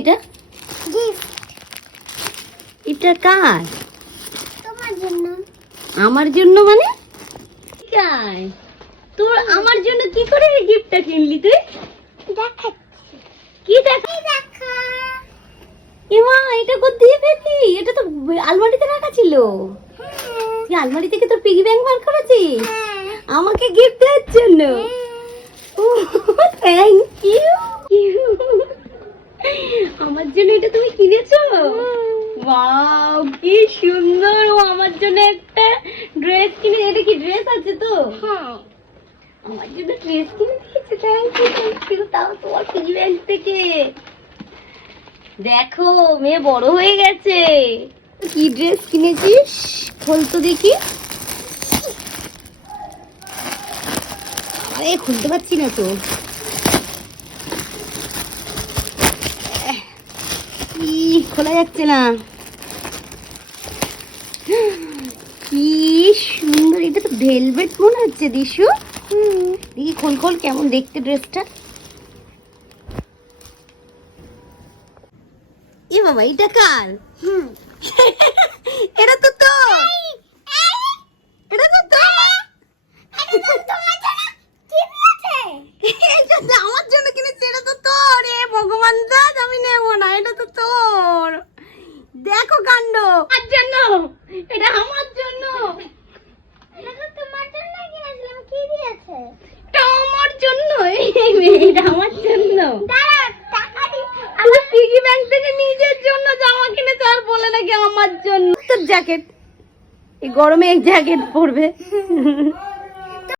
এটা? এটা কার? তোমার জন্য। আমার জন্য মানে? তোর আমার জন্য কি করে গিফটটা কিনলি তুই? দেখাচ্ছি। কি দেখা? দেখা। এমা এটা কোথা দিয়ে পেলি? এটা তো আলমারিতে রাখা ছিল। তুই আলমারি থেকে তোর পিগি ব্যাংক বার করেছিস আমাকে গিফট দেওয়ার জন্য? Thank you. আমার জন্য এটা তুমি কিনেছো? ওয়াও কি সুন্দর। ও আমার জন্য একটা ড্রেস কিনে। এটা কি ড্রেস আছে তো? হ্যাঁ। আমার জন্য ড্রেস কিনে দিয়েছে। Thank you. তাও তোমার পিগি ব্যাংক থেকে। দেখো মেয়ে বড় হয়ে গেছে। কি ড্রেস কিনেছিস খোল তো দেখি। আরে খুলতে পারছি না তো। খোলা যাচ্ছে না। কি সুন্দর। এটা তো ভেলভেট মনে হচ্ছে দিশু। দেখি খোল খোল কেমন দেখতে ড্রেসটা। এ বাবা এটা কার? এটা তো তোর। এটা তো তোর। এটা তো আমার জন্য কিনেছে। এটা তো তোর। এ ভগবান দাদ আমি নেবো না। এটা তো তোর। দেখো কাণ্ড। আমার জন্য। এটা আমার জন্য। এটা তোমার জন্য কিনেছিলাম। কি দিয়েছে? এটা আমার জন্য। এটা আমার জন্য। দাঁড়া, টাকা দি। আমার পিগি ব্যাংক থেকে নিজের জন্য জামা কিনেছে আর বলে নাকি আমার জন্য। তোর জ্যাকেট এই গরমে এক জ্যাকেট পরবে।